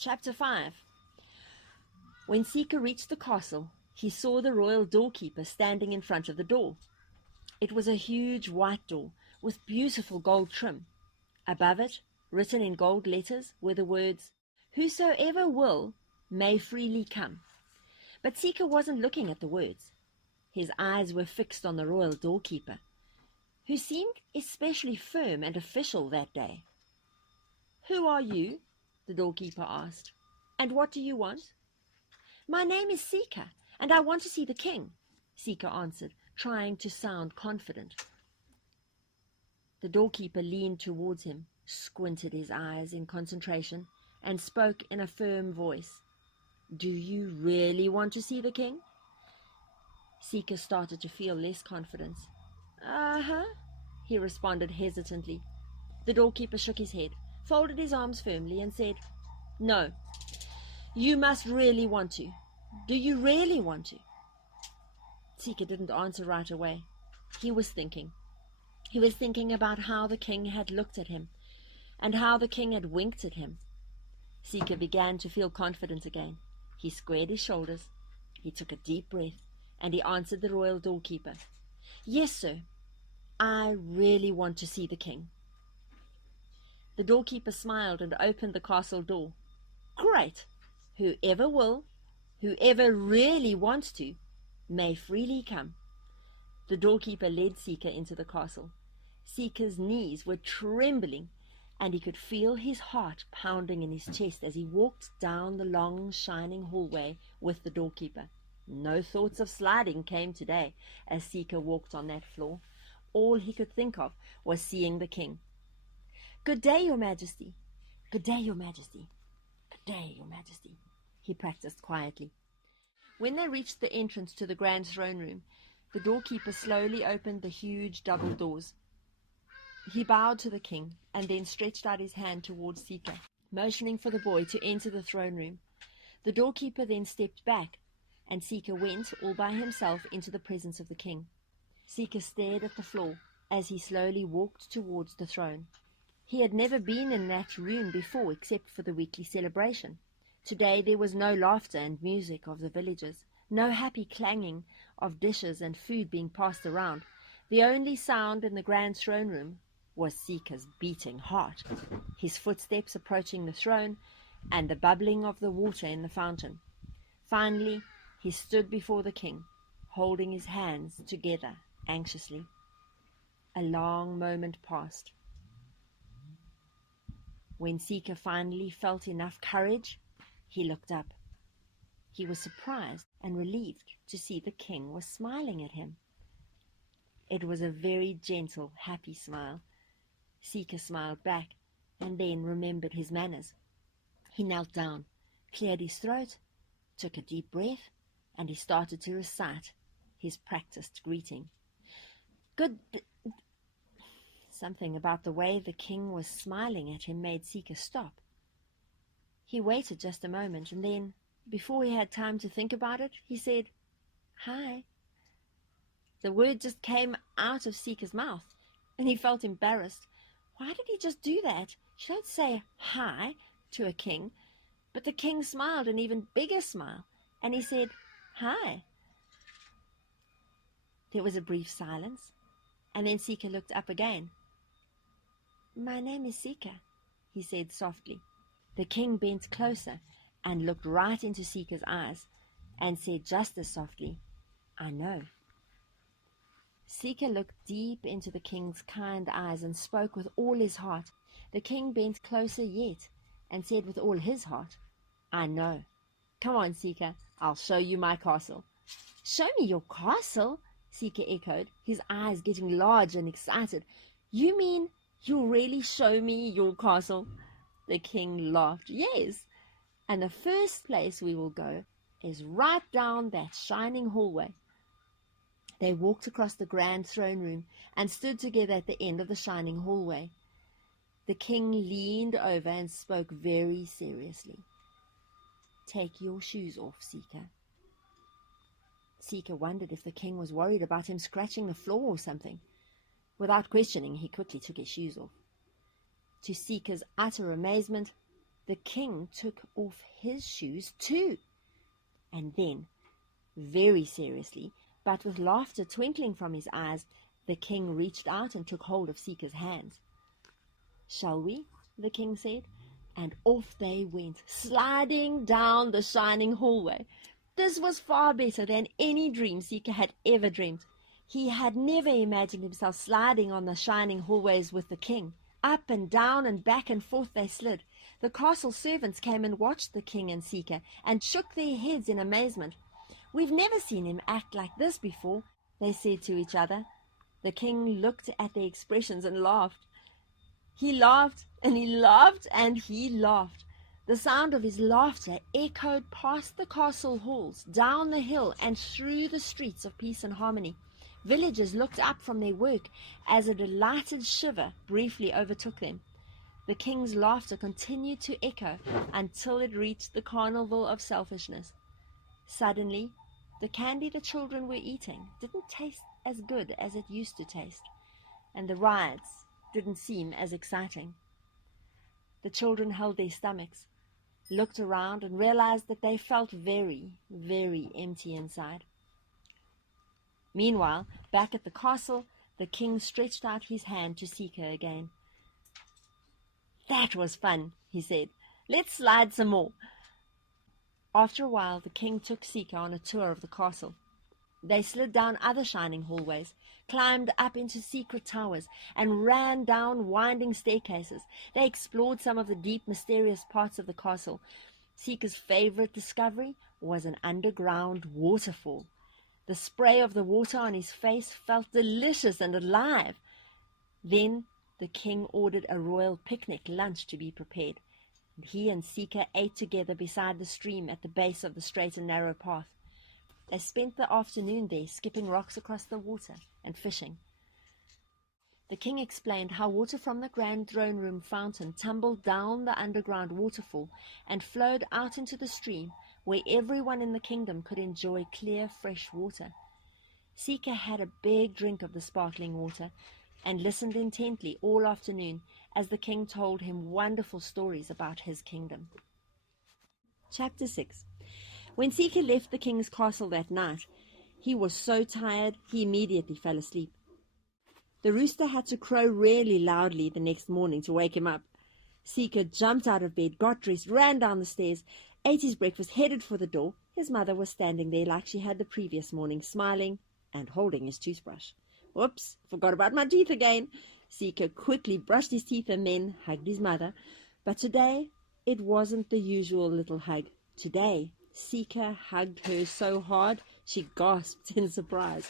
Chapter 5. When Seeker reached the castle, he saw the royal doorkeeper standing in front of the door. It was a huge white door with beautiful gold trim. Above it, written in gold letters, were the words, "Whosoever will may freely come." But Seeker wasn't looking at the words. His eyes were fixed on the royal doorkeeper, who seemed especially firm and official that day. "Who are you?" the doorkeeper asked. "And what do you want?" "My name is Seeker, and I want to see the king," Seeker answered, trying to sound confident. The doorkeeper leaned towards him, squinted his eyes in concentration, and spoke in a firm voice. "Do you really want to see the king?" Seeker started to feel less confidence. "Uh-huh," he responded hesitantly. The doorkeeper shook his head, folded his arms firmly, and said, "No, you must really want to. Do you really want to?" Seeker didn't answer right away. He was thinking. He was thinking about how the king had looked at him, and how the king had winked at him. Seeker began to feel confident again. He squared his shoulders. He took a deep breath, and he answered the royal doorkeeper. "Yes, sir. I really want to see the king." The doorkeeper smiled and opened the castle door. "Great! Whoever will, whoever really wants to, may freely come." The doorkeeper led Seeker into the castle. Seeker's knees were trembling, and he could feel his heart pounding in his chest as he walked down the long, shining hallway with the doorkeeper. No thoughts of sliding came today as Seeker walked on that floor. All he could think of was seeing the king. "Good day, Your Majesty. Good day, Your Majesty. Good day, Your Majesty," he practiced quietly. When they reached the entrance to the grand throne room, the doorkeeper slowly opened the huge double doors. He bowed to the king and then stretched out his hand towards Seeker, motioning for the boy to enter the throne room. The doorkeeper then stepped back, and Seeker went all by himself into the presence of the king. Seeker stared at the floor as he slowly walked towards the throne. He had never been in that room before except for the weekly celebration. Today there was no laughter and music of the villagers, no happy clanging of dishes and food being passed around. The only sound in the grand throne room was Seeker's beating heart, his footsteps approaching the throne, and the bubbling of the water in the fountain. Finally, he stood before the king, holding his hands together anxiously. A long moment passed. When Seeker finally felt enough courage, he looked up. He was surprised and relieved to see the king was smiling at him. It was a very gentle, happy smile. Seeker smiled back and then remembered his manners. He knelt down, cleared his throat, took a deep breath, and he started to recite his practiced greeting. "Good..." Something about the way the king was smiling at him made Seeker stop. He waited just a moment, and then, before he had time to think about it, he said, "Hi." The word just came out of Seeker's mouth, and he felt embarrassed. Why did he just do that? You don't say "hi" to a king. But the king smiled an even bigger smile, and he said, "Hi." There was a brief silence, and then Seeker looked up again. "My name is Seeker," he said softly. The king bent closer and looked right into Seeker's eyes and said just as softly, "I know." Seeker looked deep into the king's kind eyes and spoke with all his heart. The king bent closer yet and said with all his heart, "I know. Come on, Seeker, I'll show you my castle." "Show me your castle?" Seeker echoed, his eyes getting large and excited. "You mean you'll really show me your castle?" The king laughed. "Yes, and the first place we will go is right down that shining hallway." They walked across the grand throne room and stood together at the end of the shining hallway. The king leaned over and spoke very seriously. "Take your shoes off, Seeker." Seeker wondered if the king was worried about him scratching the floor or something. Without questioning, he quickly took his shoes off. To Seeker's utter amazement, the king took off his shoes too. And then, very seriously, but with laughter twinkling from his eyes, the king reached out and took hold of Seeker's hands. "Shall we?" the king said, and off they went, sliding down the shining hallway. This was far better than any dream Seeker had ever dreamed. He had never imagined himself sliding on the shining hallways with the king. Up and down and back and forth they slid. The castle servants came and watched the king and Seeker and shook their heads in amazement. "We've never seen him act like this before," they said to each other. The king looked at their expressions and laughed. He laughed and he laughed and he laughed. The sound of his laughter echoed past the castle halls, down the hill and through the streets of peace and harmony. Villagers looked up from their work as a delighted shiver briefly overtook them. The king's laughter continued to echo until it reached the carnival of selfishness. Suddenly, the candy the children were eating didn't taste as good as it used to taste, and the rides didn't seem as exciting. The children held their stomachs, looked around, and realized that they felt very, very empty inside. Meanwhile, back at the castle, the king stretched out his hand to Seeker again. "That was fun," he said. "Let's slide some more." After a while, the king took Seeker on a tour of the castle. They slid down other shining hallways, climbed up into secret towers, and ran down winding staircases. They explored some of the deep, mysterious parts of the castle. Seeker's favorite discovery was an underground waterfall. The spray of the water on his face felt delicious and alive. Then the king ordered a royal picnic lunch to be prepared. He and Seeker ate together beside the stream at the base of the straight and narrow path. They spent the afternoon there, skipping rocks across the water and fishing. The king explained how water from the grand throne room fountain tumbled down the underground waterfall and flowed out into the stream, where everyone in the kingdom could enjoy clear, fresh water. Seeker had a big drink of the sparkling water and listened intently all afternoon as the king told him wonderful stories about his kingdom. Chapter 6. When Seeker left the king's castle that night, he was so tired he immediately fell asleep. The rooster had to crow really loudly the next morning to wake him up. Seeker jumped out of bed, got dressed, ran down the stairs, ate his breakfast, headed for the door. His mother was standing there like she had the previous morning, smiling and holding his toothbrush. "Whoops, forgot about my teeth again." Seeker quickly brushed his teeth and then hugged his mother. But today, it wasn't the usual little hug. Today, Seeker hugged her so hard she gasped in surprise.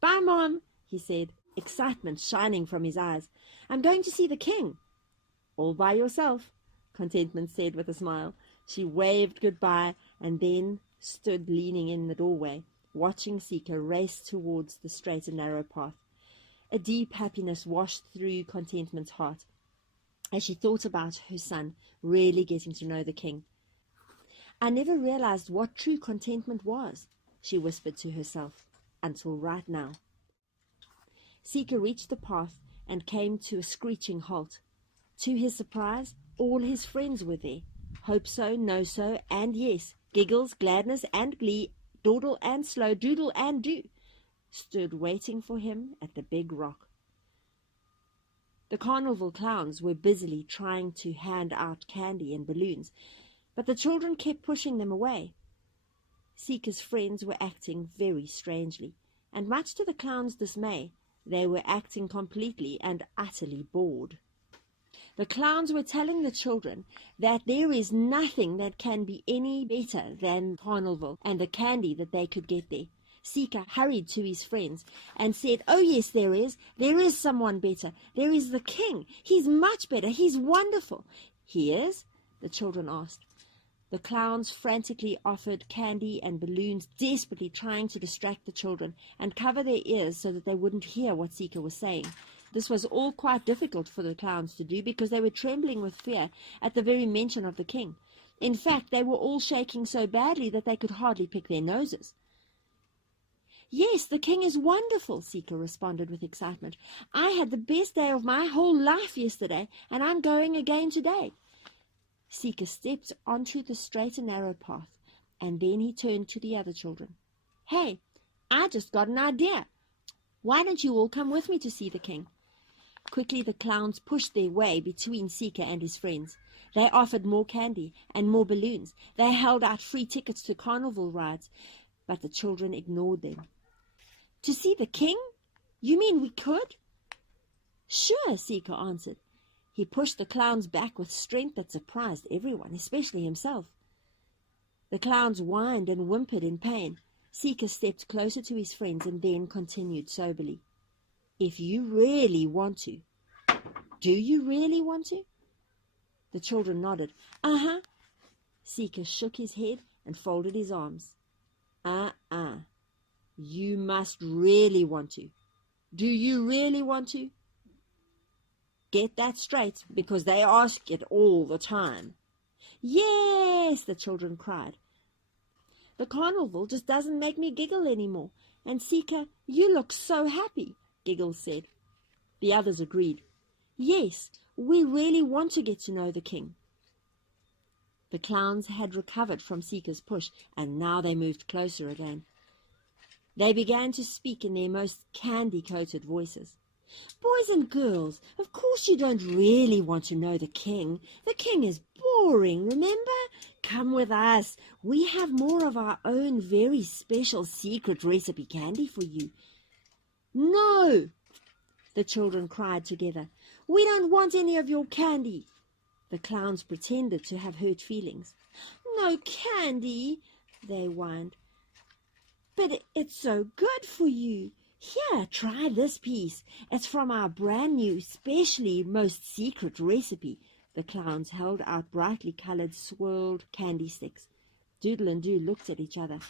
"Bye, Mom," he said, excitement shining from his eyes. "I'm going to see the king." "All by yourself," Contentment said with a smile. She waved goodbye and then stood leaning in the doorway, watching Seeker race towards the straight and narrow path. A deep happiness washed through Contentment's heart as she thought about her son really getting to know the king. "I never realized what true contentment was," she whispered to herself, "until right now." Seeker reached the path and came to a screeching halt. To his surprise, all his friends were there. Hope So, No So, and Yes, Giggles, Gladness, and Glee, Dawdle and Slow, Doodle and Do, stood waiting for him at the big rock. The carnival clowns were busily trying to hand out candy and balloons, but the children kept pushing them away. Seeker's friends were acting very strangely, and much to the clowns' dismay, they were acting completely and utterly bored. The clowns were telling the children that there is nothing that can be any better than carnival and the candy that they could get there. Seeker hurried to his friends and said, "Oh yes, there is. There is someone better. There is the king. He's much better. He's wonderful." "He is?" the children asked. The clowns frantically offered candy and balloons, desperately trying to distract the children and cover their ears so that they wouldn't hear what Seeker was saying. This was all quite difficult for the clowns to do because they were trembling with fear at the very mention of the king. In fact, they were all shaking so badly that they could hardly pick their noses. "Yes, the king is wonderful," Seeker responded with excitement. "I had the best day of my whole life yesterday, and I'm going again today." Seeker stepped onto the straight and narrow path, and then he turned to the other children. "Hey, I just got an idea. Why don't you all come with me to see the king?" Quickly the clowns pushed their way between Seeker and his friends. They offered more candy and more balloons. They held out free tickets to carnival rides, but the children ignored them. "To see the king? You mean we could?" "Sure," Seeker answered. He pushed the clowns back with strength that surprised everyone, especially himself. The clowns whined and whimpered in pain. Seeker stepped closer to his friends and then continued soberly. "If you really want to." "Do you really want to?" The children nodded. "Uh-huh." Seeker shook his head and folded his arms. You must really want to. Do you really want to?" "Get that straight, because they ask it all the time." "Yes," the children cried. "The carnival just doesn't make me giggle anymore. And Seeker, you look so happy," Giggles said. The others agreed. "Yes, we really want to get to know the king." The clowns had recovered from Seeker's push, and now they moved closer again. They began to speak in their most candy-coated voices. "Boys and girls, of course you don't really want to know the king. The king is boring, remember? Come with us. We have more of our own very special secret recipe candy for you." "No!" the children cried together. "We don't want any of your candy." The clowns pretended to have hurt feelings. "No candy," they whined. "But it's so good for you. Here, try this piece. It's from our brand new, specially most secret recipe." The clowns held out brightly colored swirled candy sticks. Doodle and Doo looked at each other.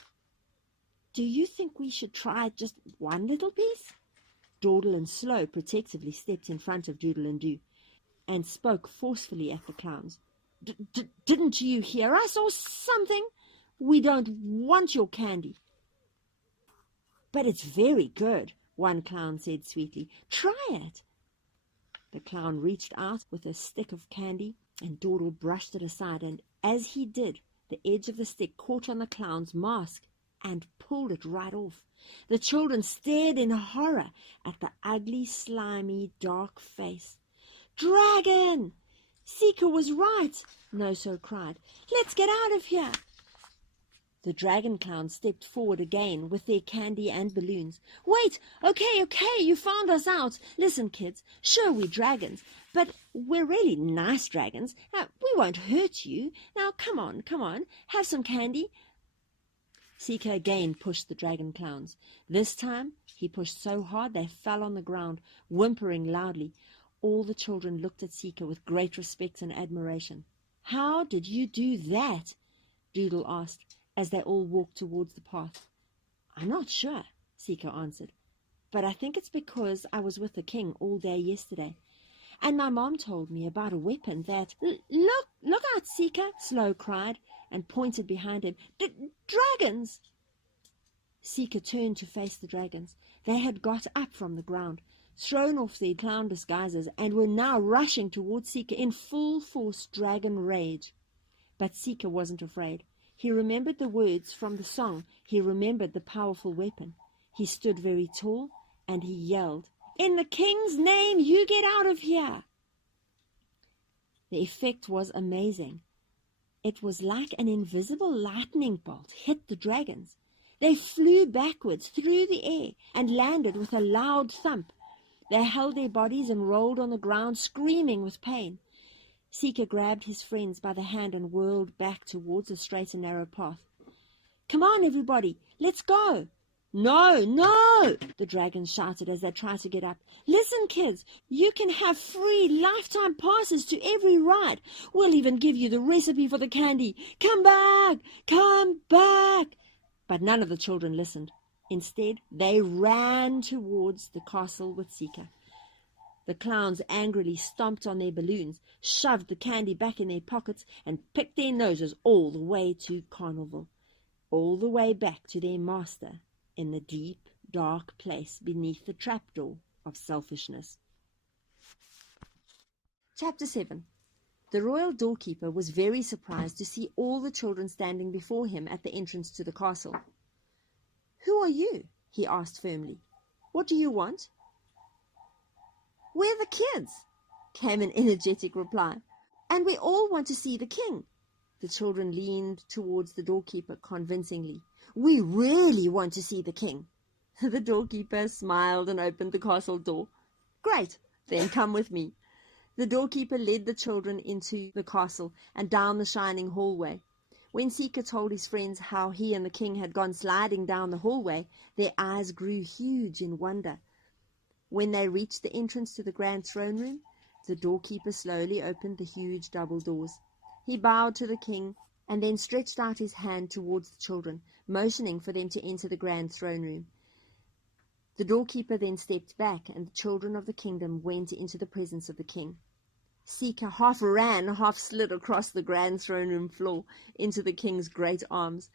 "Do you think we should try just one little piece?" Dawdle and Slow protectively stepped in front of Doodle and Doo and spoke forcefully at the clowns. Didn't you hear us or something? We don't want your candy." "But it's very good," one clown said sweetly. "Try it." The clown reached out with a stick of candy, and Dawdle brushed it aside, and as he did, the edge of the stick caught on the clown's mask and pulled it right off. The children stared in horror at the ugly, slimy, dark face. "Dragon! Seeker was right," No-So cried. "Let's get out of here." The dragon clowns stepped forward again with their candy and balloons. "Wait, okay, you found us out. Listen, kids, sure we're dragons, but we're really nice dragons. We won't hurt you. Now, come on, have some candy." Seeker again pushed the dragon clowns. This time he pushed so hard they fell on the ground, whimpering loudly. All the children looked at Seeker with great respect and admiration. "How did you do that?" Doodle asked, as they all walked towards the path. "I'm not sure," Seeker answered, "but I think it's because I was with the king all day yesterday. And my mom told me about a weapon that—" Look out, Seeker!" Slow cried and pointed behind him. "Dragons!" Seeker turned to face the dragons. They had got up from the ground, thrown off their clown disguises, and were now rushing towards Seeker in full force dragon rage. But Seeker wasn't afraid. He remembered the words from the song. He remembered the powerful weapon. He stood very tall, and he yelled, "In the king's name, you get out of here!" The effect was amazing. It was like an invisible lightning bolt hit the dragons. They flew backwards through the air and landed with a loud thump. They held their bodies and rolled on the ground, screaming with pain. Seeker grabbed his friends by the hand and whirled back towards the straight and narrow path. "Come on, everybody, let's go!" No, the dragons shouted as they tried to get up. "Listen, kids, you can have free lifetime passes to every ride. We'll even give you the recipe for the candy. Come back! But none of the children listened. Instead, they ran towards the castle with Seeker. The clowns angrily stomped on their balloons, shoved the candy back in their pockets, and picked their noses all the way to Carnival, all the way back to their master in the deep, dark place beneath the trapdoor of selfishness. Chapter 7. The royal doorkeeper was very surprised to see all the children standing before him at the entrance to the castle. "Who are you?" he asked firmly. "What do you want?" "We're the kids," came an energetic reply. "And we all want to see the king." The children leaned towards the doorkeeper convincingly. "We really want to see the king." The doorkeeper smiled and opened the castle door. "Great, then come with me." The doorkeeper led the children into the castle and down the shining hallway. When Seeker told his friends how he and the king had gone sliding down the hallway, their eyes grew huge in wonder. When they reached the entrance to the grand throne room, the doorkeeper slowly opened the huge double doors. He bowed to the king and then stretched out his hand towards the children, motioning for them to enter the grand throne room. The doorkeeper then stepped back, and the children of the kingdom went into the presence of the king. Seeker half ran, half slid across the grand throne room floor into the king's great arms.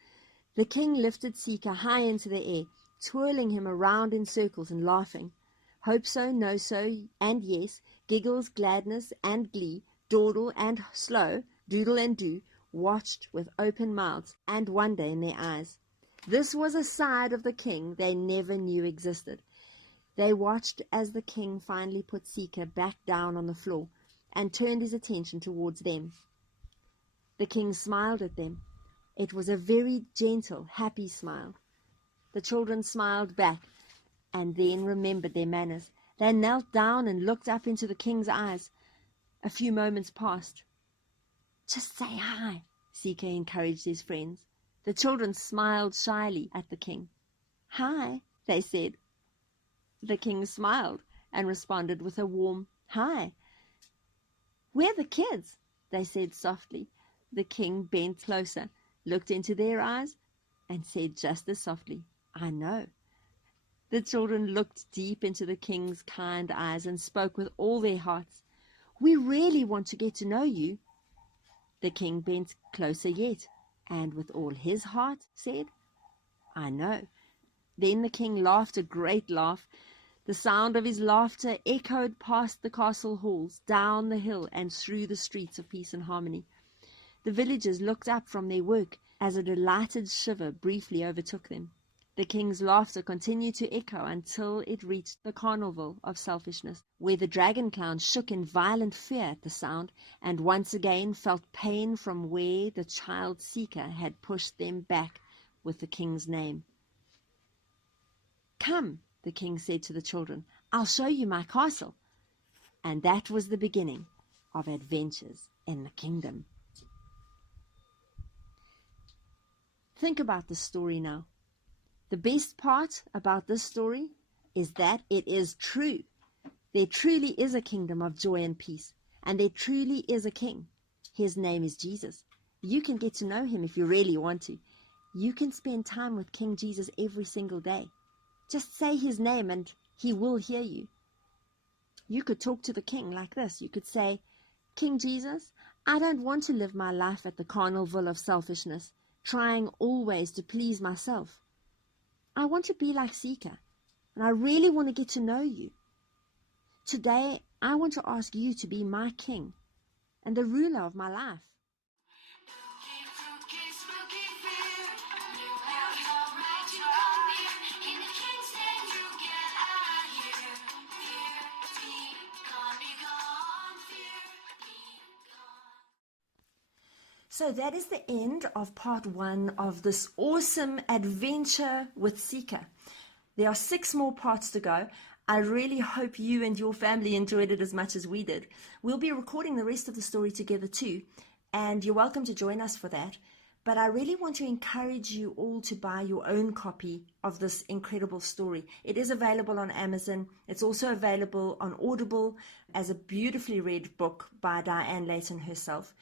The king lifted Seeker high into the air, twirling him around in circles and laughing. Hope so, no so, and yes, giggles, gladness, and glee, dawdle and slow, doodle and do, watched with open mouths and wonder in their eyes. This was a side of the king they never knew existed. They watched as the king finally put Seeker back down on the floor and turned his attention towards them. The king smiled at them. It was a very gentle, happy smile. The children smiled back and then remembered their manners. They knelt down and looked up into the king's eyes. A few moments passed. "Just say hi," Seeker encouraged his friends. The children smiled shyly at the king. "Hi," they said. The king smiled and responded with a warm hi. "We're the kids," they said softly. The king bent closer, looked into their eyes, and said just as softly, "I know." The children looked deep into the king's kind eyes and spoke with all their hearts. "We really want to get to know you." The king bent closer yet, and with all his heart said, "I know." Then the king laughed a great laugh. The sound of his laughter echoed past the castle halls, down the hill, and through the streets of peace and harmony. The villagers looked up from their work as a delighted shiver briefly overtook them. The king's laughter continued to echo until it reached the carnival of selfishness, where the dragon clown shook in violent fear at the sound, and once again felt pain from where the child Seeker had pushed them back with the king's name. "Come," the king said to the children, "I'll show you my castle." And that was the beginning of adventures in the kingdom. Think about this story now. The best part about this story is that it is true. There truly is a kingdom of joy and peace, and there truly is a king. His name is Jesus. You can get to know him if you really want to. You can spend time with King Jesus every single day. Just say his name and he will hear you. You could talk to the king like this. You could say, "King Jesus, I don't want to live my life at the carnival of selfishness, trying always to please myself. I want to be like Seeker, and I really want to get to know you. Today, I want to ask you to be my king and the ruler of my life." So that is the end of part 1 of this awesome adventure with Seeker. There are 6 more parts to go. I really hope you and your family enjoyed it as much as we did. We'll be recording the rest of the story together too, and you're welcome to join us for that. But I really want to encourage you all to buy your own copy of this incredible story. It is available on Amazon. It's also available on Audible as a beautifully read book by Diane Layton herself.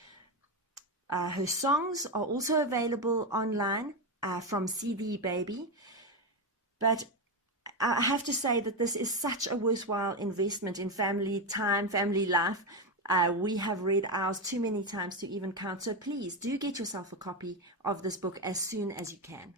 Her songs are also available online from CD Baby. But I have to say that this is such a worthwhile investment in family time, family life. We have read ours too many times to even count. So please do get yourself a copy of this book as soon as you can.